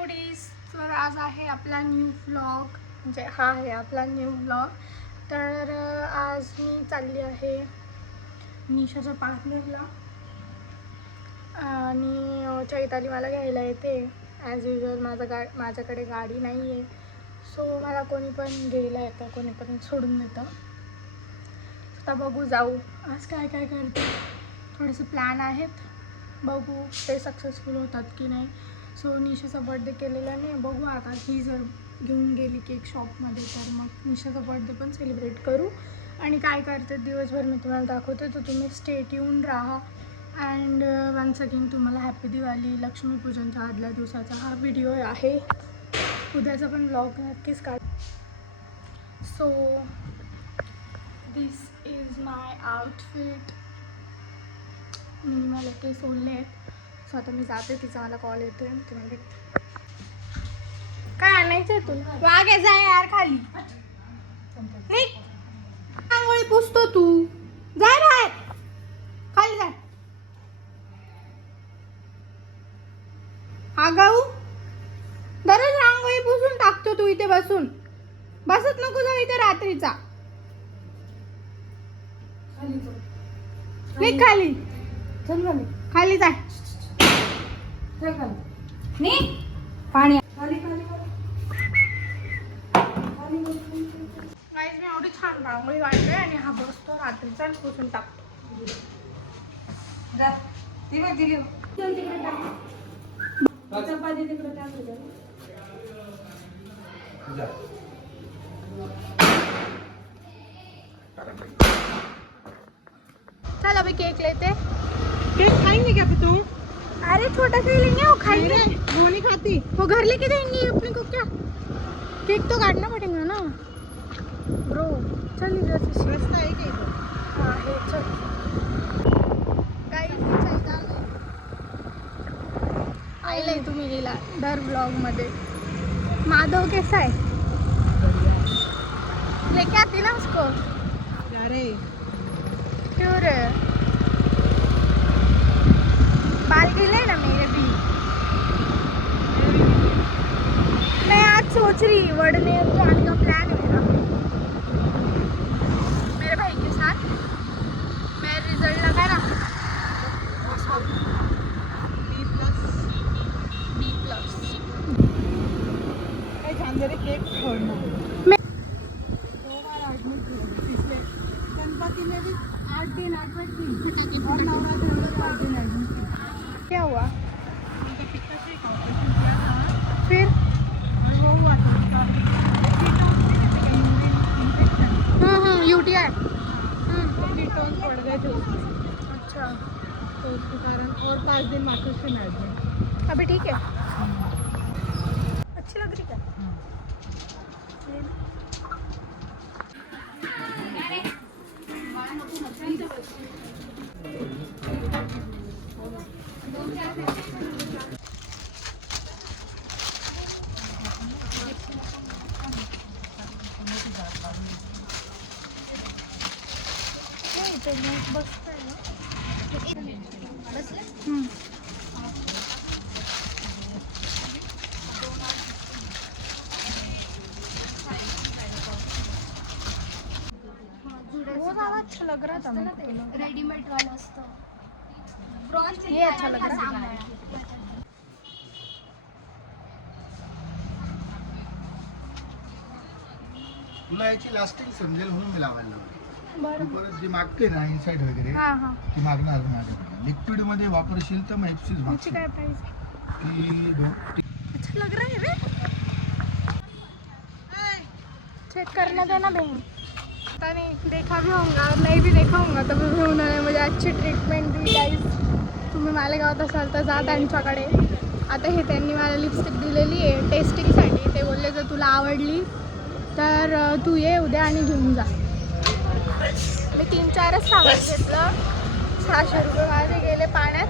न्यूडीज. तर आज आहे आपला न्यू व्लॉग, म्हणजे हा आहे आपला न्यू व्लॉग. तर आज मी चालली आहे निशाच्या पार्लरला आणि चैताली मला घ्यायला येते. ॲज युजल माझ्याकडे गाडी नाही आहे, सो मला कोणी पण घ्यायला येतं, कोणी पण सोडून येतं. आता बघू जाऊ आज काय काय करते. थोडेसे प्लॅन आहेत, बघू ते सक्सेसफुल होतात की नाही. सो निशाचा बर्थडे केलेला नाही, बघू आता ही जर घेऊन गेली केक शॉपमध्ये तर मग निशाचा बर्थडे पण सेलिब्रेट करू. आणि काय करते दिवसभर मी तुम्हाला दाखवते, तर तुम्ही स्टे ट्यून राहा. अँड वन्स अगेन तुम्हाला हॅपी दिवाळी. लक्ष्मीपूजनच्या आदल्या दिवसाचा हा व्हिडिओ आहे, उद्याचा पण व्लॉग नक्कीच काढ. So this is my outfit. मी मला ते सोडले आहेत, सो आता मी जाते. तिचा मला कॉल येतो आहे, ती म्हणजे काय आणायचं आहे तुला? वागे जाय यार खाली, आंघोळी पुसतो तू, जाय बाहेर खाली जाय. आगाऊ दररोज रांगोळी पुसून टाकतो तू इथे बसून. बसत नको जाऊ इथे रात्रीचा. निघ खाली, खाली जाय. पाणी गाईज मी एवढी छान रांगोळी काढते आणि हा बसतो रात्रीचा आणि पुसून टाकतो. चपाती तिकडे टाकू. चल अभी केक लेते. केक खाएंगे क्या तू? अरे छोटा सा ही लेंगे, वो खाएंगे. वो नहीं खाती. वो घर लेके जाएंगे अपने को. क्या केक तो काटना पड़ेगा ना ब्रो. चल इधर से रास्ता है क्या? हाँ है, चल. गाईज आईला तुम्ही गेला दर ब्लॉगमध्ये. माधव कैसा है? लेके आती ना उसको. अरे क्यों रे? बाल गिले ना मेरे भी. मैं आज सोच रही वडनेर जाने का प्लान है मेरा, मेरे भाई के साथ. मैं रिजल्ट लगा ना B+. जरा केक छोड़ना. मैं 2 बार एडमिट हुए पिछले गणपति में भी 8 दिन एडमिट थी और नवरात्रि में 8 दिन एडमिट थी. क्या हुआ उनका पिता से एक ऑपरेशन किया था फिर? और वो हुआ था उसका इन्फेक्शन. UTI. कीटोन्स पड़ गए थे उसमें, अच्छा, तो उसके कारण और 5 दिन मातृश्री में एडमिट. अभी ठीक है? अच्छी लग रही क्या? वो ज़्यादा अच्छा लग रहा था मेरे को. रेडीमेड वाला असतो. ये अच्छा लग रहा है. तुला याची लास्टिंग समजेल म्हणून मी लावायला लावली. बरं. तू परत जी मागते ना इनसाइड वगैरे हां हां. ती मागणार माझ्याकडे. लिक्विड मध्ये वापरशील तर मग एक्सिस ऊंची मागशील. काय प्राइस है? ती दोन अच्छा लग रहा है रे. चेक करना देना बहन. पता नहीं देखा भी होगा और नहीं भी देखा होगा तभी भी उन्होंने मुझे अच्छी ट्रीटमेंट दी. गाईज तुम्ही मालेगावात असाल तर जा त्यांच्याकडे. आता हे त्यांनी मला लिपस्टिक दिलेली आहे टेस्टिंगसाठी. ते बोलले जर तुला आवडली तर तू ये उद्या आणि घेऊन जा. मी 3-4च सामान घेतलं. 600 रुपये माझे गेले पाण्यात.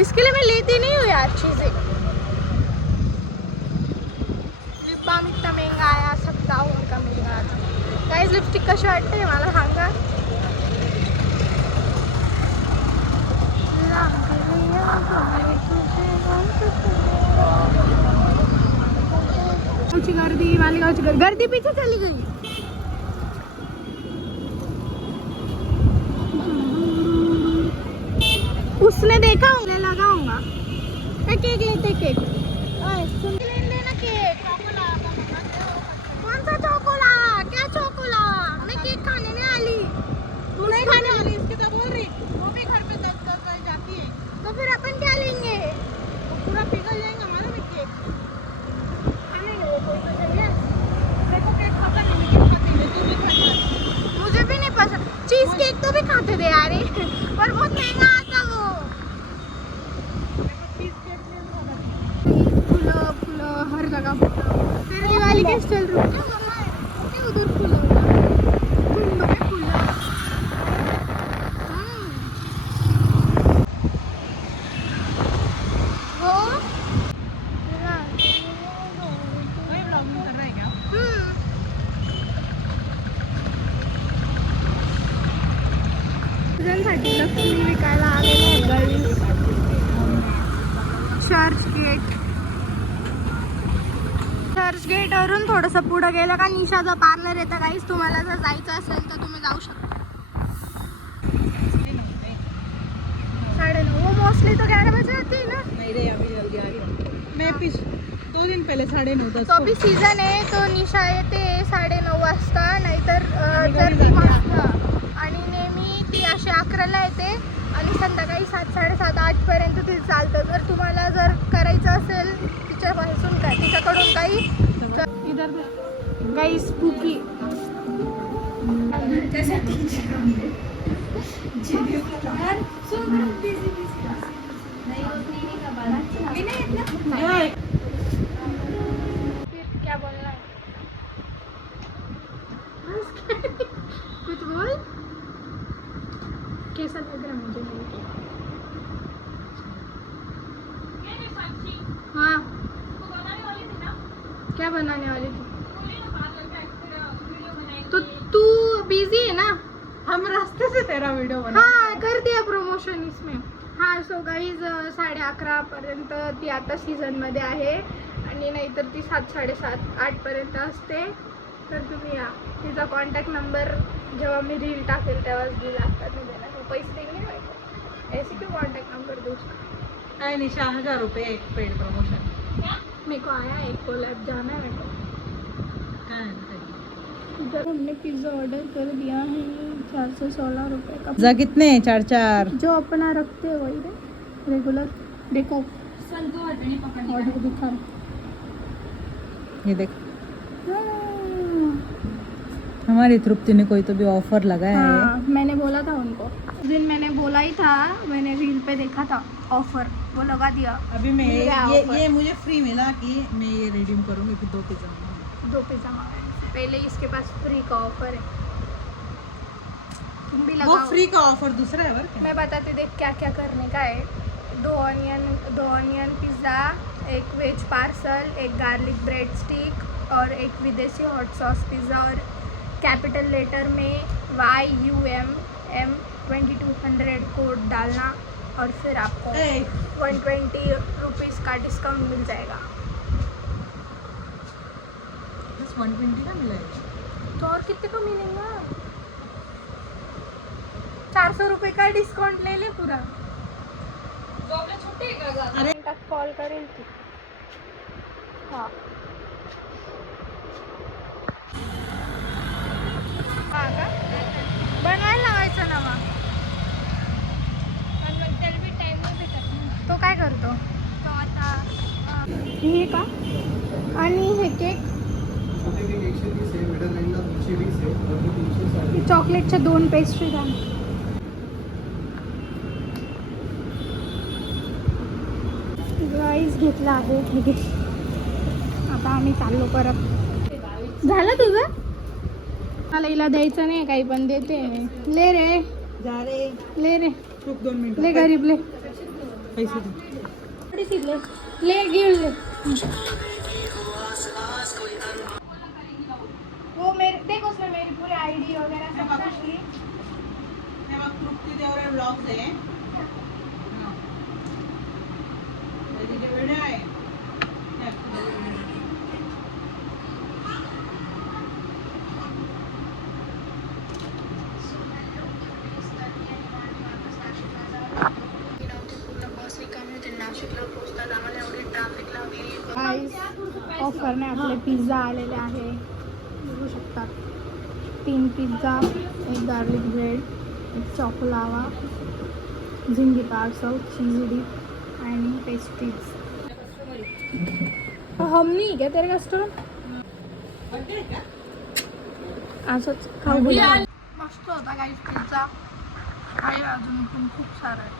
इसके लिए मैं लेती नहीं हूँ यार चीज़ें. लिप बाम इतना महंगा आया, सब दाऊन का महंगा आता. गाइस लिपस्टिक कशी वाटते मला सांगा. मालेगावची गर्दी पीछे चली गई. उसने देखा मैं लगाऊंगा. केक लेते केक. लेने ना केक. कौन सा चोकोला? क्या चोकोला? मैं केक खाने नहीं आली. तू नहीं खाने वाली. इसके तो बोल रही वो भी घर पे 10 बजे जाती है. तो फिर अपन क्या लेंगे? वो पूरा पिघल जाएगा हमारा भी केक. खाने वो कोई तो चाहिए. देखो केक खाता नहीं मैं केक खाती नहीं. तू भी खाती. मुझे भी नहीं पसंद. चीज केक तो भी खाते थे यार ये. पर बहुत महंगा आता वो. फूलों फूलों हर जगह फूलों. तेरे दिवाली कैसे चल रही है? क्या उधर फूलों कुंभ में फूलों. वो वही ब्लॉगिंग कर रहा है क्या? साठी लक्ष्मी विकायला आलेले आहे चर्च गेट वरून थोडंसं पुढं गेलं का निशाचं पार्लर येतं. काहीच तुम्हाला जर जायचं असेल तर तुम्ही जाऊ शकता. 9:30 वो मोस्टली तो 11 बजे आती है ना. नहीं रे अभी जल्दी आ रही है. मैं 2 दिन पहले 9:30 10 तो अभी सीझन आहे तो निशा येते 9:30 वाजता. नाहीतर जर ती आणि नेहमी ती अशी 11ला येते आणि संध्याकाळी 7, 7:30, 8 पर्यंत ती चालतं. जर तुम्हाला जर करायचं असेल तिच्यापासून काय तिच्याकडून काही इधर गाई स्पूकी फिर क्या बोलना है? कुछ बोल. कैसा लग रहा है मुझे मिलके? हाँ क्या बनाने वाली थी? तो तू बिजी है ना. हम रास्ते से तेरा वीडियो बना. हाँ कर दिया प्रमोशन इसमें. हाँ सो गाईज 11:30 पर्यंत ती आता सीझनमध्ये आहे आणि नाहीतर ती 7, 7:30, 8 पर्यंत असते. तर तुम्ही या. तिचा कॉन्टॅक्ट नंबर जेव्हा मी रील टाकेल तेव्हाच दिला. आता मी देणार. वो पैसे देंगे मेरे को. ऐसे क्यों कॉन्टॅक्ट नंबर दो उसका. अरे निशा 1000 रुपये एक पेड प्रमोशन. मेरे को आया एक कोलैब जाना है मेरे को. काय आहे? इधर हमने पिज़्ज़ा ऑर्डर कर दिया है 416 रुपये का. जा कितने 4 जो अपना रखते हैं वही रे रेगुलर. देखो ऑर्डर दिखा. ये देख हमारी तृप्ति ने कोई तो भी ऑफर लगाया है. हाँ मैंने बोला था उनको उस दिन. मैंने बोला ही था. मैंने रील पे देखा था ऑफर वो लगा दिया. अभी मैं मिल गया offer. ये मुझे फ्री मिला कि मैं ये रिडीम करूँगी कि 2 पिज़्ज़ा. 2 पिज़्ज़ा मंगाए. पहले इसके पास फ्री का ऑफर है. तुम भी वो लगाओ. फ्री का ऑफर दूसरा है. और मैं बताती देख क्या क्या करने का है. 2 ऑनियन पिज़्ज़ा, एक वेज पार्सल, एक गार्लिक ब्रेड स्टिक और एक विदेशी हॉट सॉस पिज़्ज़ा. और कैपिटल लेटर में YUMM 2200 कोड डालना और फिर आपको 120 रुपीज़ का डिस्काउंट मिल जाएगा. 120 का मिला है. तो और कितने का मिलेगा? 400 रुपये का डिस्काउंट ले ले पूरा. अरे कॉल करेल तू. हाँ हाँ का बनवायला लावायचं ना मग. पण मग त्याला बी टाईम नाही भेटत ना. तो काय करतो? तो आता हे का आणि हे केक चॉकलेटच्या 2 पेस्ट्री द्या. राईस घेतला आहे. ठीक आहे आता आम्ही चाललो परत. झालं तुझं? मला हिला द्यायचं नाही काही पण देते. ले रे जा रे. ले रे रुक 2 मिनट. ले गरीब ले. पैसे दे. ले गिर ले. वो मेरे देख उसमें मेरी पूरी आईडी वगैरह सब कुछ ली. हे बघ तृप्ती देवरे ब्लॉग्स आहे. व्हिडिओ आहे. गाईज ऑफरने आपले पिझ्झा आलेले आहे, बघू शकतात. 3 pizza, 1 garlic bread, 1 choco lava, zingy parcel, cheese dip आणि पेस्ट्रीज. हम नहीं क्या तेरे कस्टमर असंच खाऊ बोला. मस्त होता गाईज पिझ्झा. आहे अजून पण खूप सारं आहे.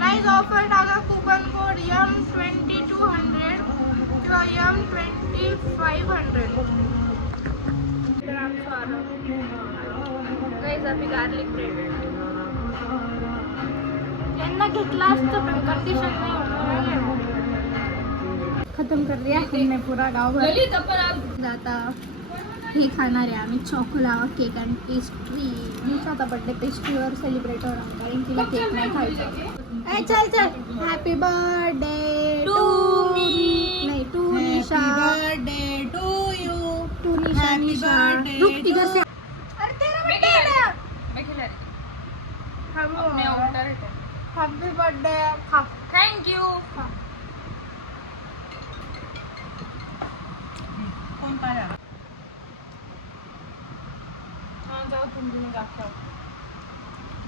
गाईज ऑफर टाका कूपन कोड YUM2200 किंवा YUM2500. गाईज आम्ही गार्लिक ब्रेड यांना घेतला असतं पण कंडिशन नाही होणार. खत्म कर दिया हमने पूरा गाँव भर. आता हे खाणार आहे आम्ही चॉकोलावा केक आणि पेस्ट्री. मीचा आता बर्थडे पेस्ट्रीवर सेलिब्रेट होणार कारण तिला केक नाही खायचा. चल चल हॅपी बर्थडे टू मी. नाही to Nisha. Birthday to you. To Nisha. Happy Nisha birthday रुक तिधर to- से. अरे तेरा बर्थडे है ना. Happy birthday. खा. Thank you. कोण पाहिला?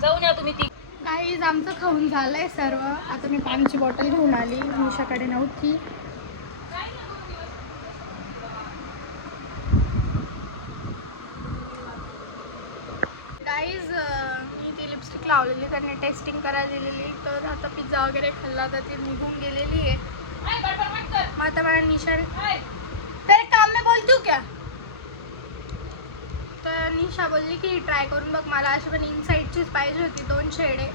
जाऊन या तुम्ही. ती गाईज आमचं खाऊन झालंय सर्व. आता मी पाण्याची बॉटल घेऊन आली. निशाकडे नव्हती. गाईज मी ती लिपस्टिक लावलेली त्यांनी टेस्टिंग करायला दिलेली. तर आता पिझ्झा वगैरे खाल्ला तर ती निघून गेलेली आहे. मग आता मला निशा तेरे काम में बोलती हूँ क्या. तर निशा बोलली की ट्राय करून बघ. मला अशी पण इनसाईडचीच पाहिजे होती. 2 शेड आहे.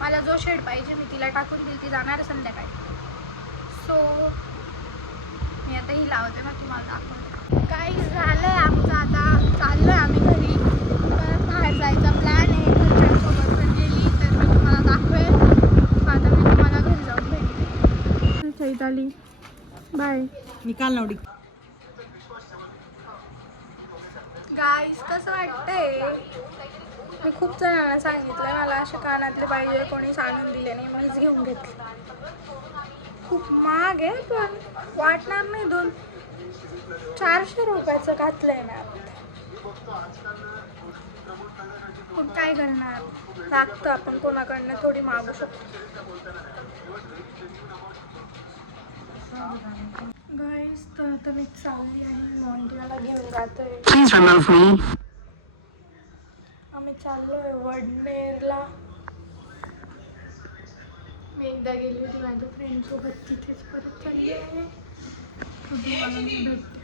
मला जो शेड पाहिजे मी तिला टाकून दिली. ती जाणार आहे संध्याकाळी. सो मी आता ही लावते मग तुम्हाला दाखवते. काही झालं आहे आमचं. आता चाललो आहे आम्ही घरी. परत बाहेर जायचा प्लॅन आहे. घरच्यांसोबत जर गेली तर मी तुम्हाला दाखवेल. आता मी तुम्हाला घरी जाऊन भेटते. चैताली बाय. निकाल नवडी. गाईस कसं वाटतंय. मी खूप जणांना सांगितलं मला असे कानातले पाहिजे. कोणी सांगून दिले नाही. मीच घेऊन घेतले. खूप महाग आहे पण वाटणार नाही. 400 रुपयाचं घातलं आहे मॅम. पण काय करणार. लागतं आपण कोणाकडनं थोडी मागू शकतो. गाईस तर आता मी चालली आहे. मॉन्टियाला घेऊन जातोय. आम्ही चाललोय वडनेरला. मी एकदा गेली होती माझ्या फ्रेंड सोबत. तिथेच परत चालली आहे. तुम्हाला मी भेटते.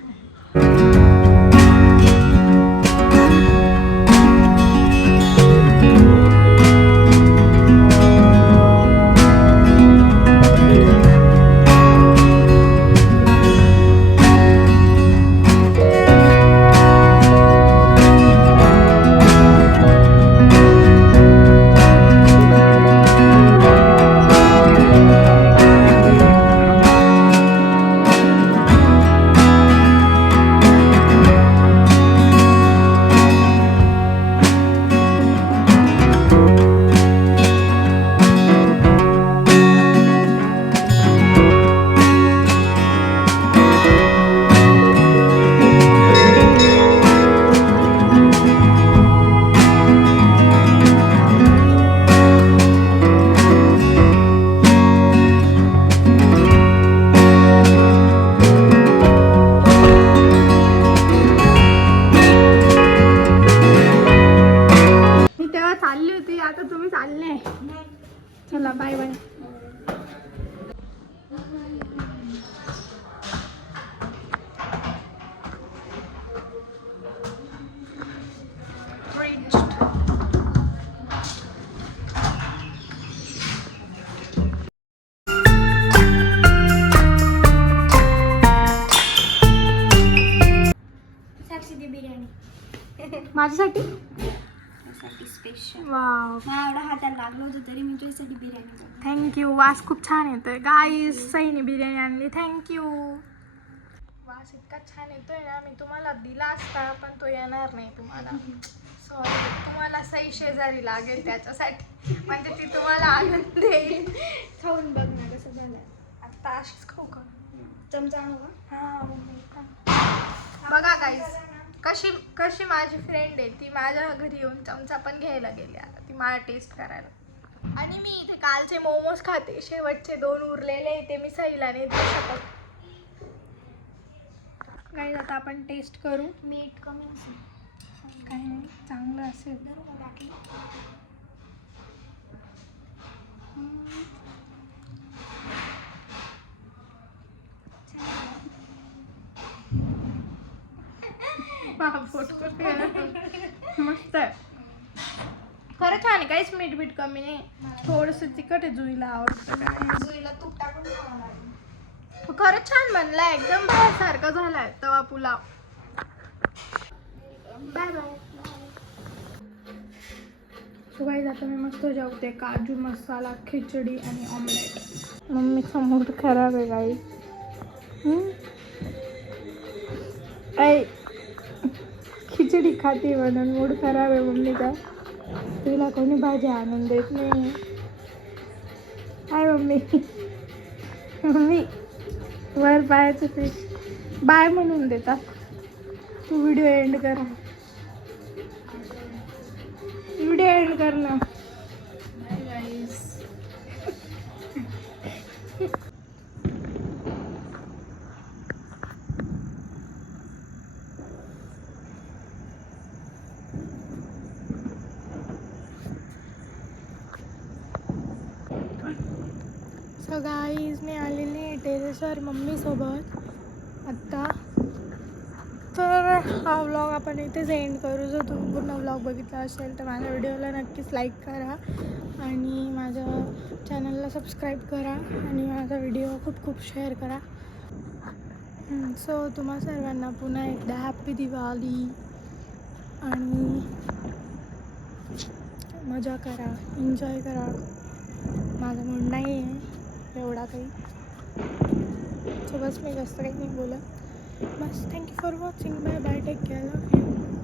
आता तुम्ही चालले. चला बाय बाय. माझ्यासाठी स्पेशल वाव. एवढा हाताला लागलं होतं तरी मी तुझ्यासाठी बिर्याणी. थँक्यू. वास खूप छान येतोय गाईस. सईने बिर्याणी आणली. थँक्यू. वा वास इतका छान येतोय ना, मी तुम्हाला दिला असता पण तो येणार नाही तुम्हाला. सॉरी, तुम्हाला सही शेजारी लागेल त्याच्यासाठी, म्हणजे ती तुम्हाला आनंद देईल. खाऊन बघ ना कसं झालं. आता अशीच खाऊ का? चमचा आणू का? हा मम्मी खा. बघा गाईस, कशी माझी फ्रेंड आहे, ती माझ्या घरी येऊन चमचा पण घ्यायला गेली आता ती मला टेस्ट करायला. आणि मी इथे कालचे मोमोज खाते, शेवटचे 2 उरलेले ते मी सहीला नाही देऊ शकत. गाईस आता आपण टेस्ट करू. मीठ कमी असेल. काही नाही, चांगलं असेल. धरू का बाटली? मस्त आहे, खरं छान आहे. काहीच मीठ कमी नाही, थोडंसं तिखट आहे. जुईला आवडतं काय, जुईला तूप टाकून खावं लागेल. खरंच छान बनलाय, एकदम बाहेरसारखा झालाय तवा pulao. Bye bye. So guys आता मी मस्त जेवते, काजू मसाला, खिचडी आणि ऑमलेट. मम्मीचा मूड खराब आहे गाईज. ऐ खिचडी खाते म्हणून मूड खराब आहे मम्मीचा. तिला कोणी भाजी आणून देत नाही. हाय मम्मी. मम्मी वर पायाचं फिश बाय म्हणून देतात. तू व्हिडिओ एंड कर, व्हिडिओ एंड कर ना. बाय गाईस. सो गाईज मी आलेली आहे टेरेसवर मम्मीसोबत आत्ता. तर हा व्लॉग आपण इथेच एंड करू. जर तुम्ही पूर्ण व्लॉग बघितला असेल तर माझ्या व्हिडिओला नक्कीच लाईक करा आणि माझ्या चॅनलला सबस्क्राईब करा आणि माझा व्हिडिओ खूप खूप शेअर करा. सो तुम्हा सर्वांना पुन्हा एकदा हॅपी दिवाळी आणि मजा करा, एन्जॉय करा. माझा मूड नाही आहे एवढा काही, सो बस मी जास्त काही नाही बोलत. बस thank you for watching. Bye bye, take care, love you.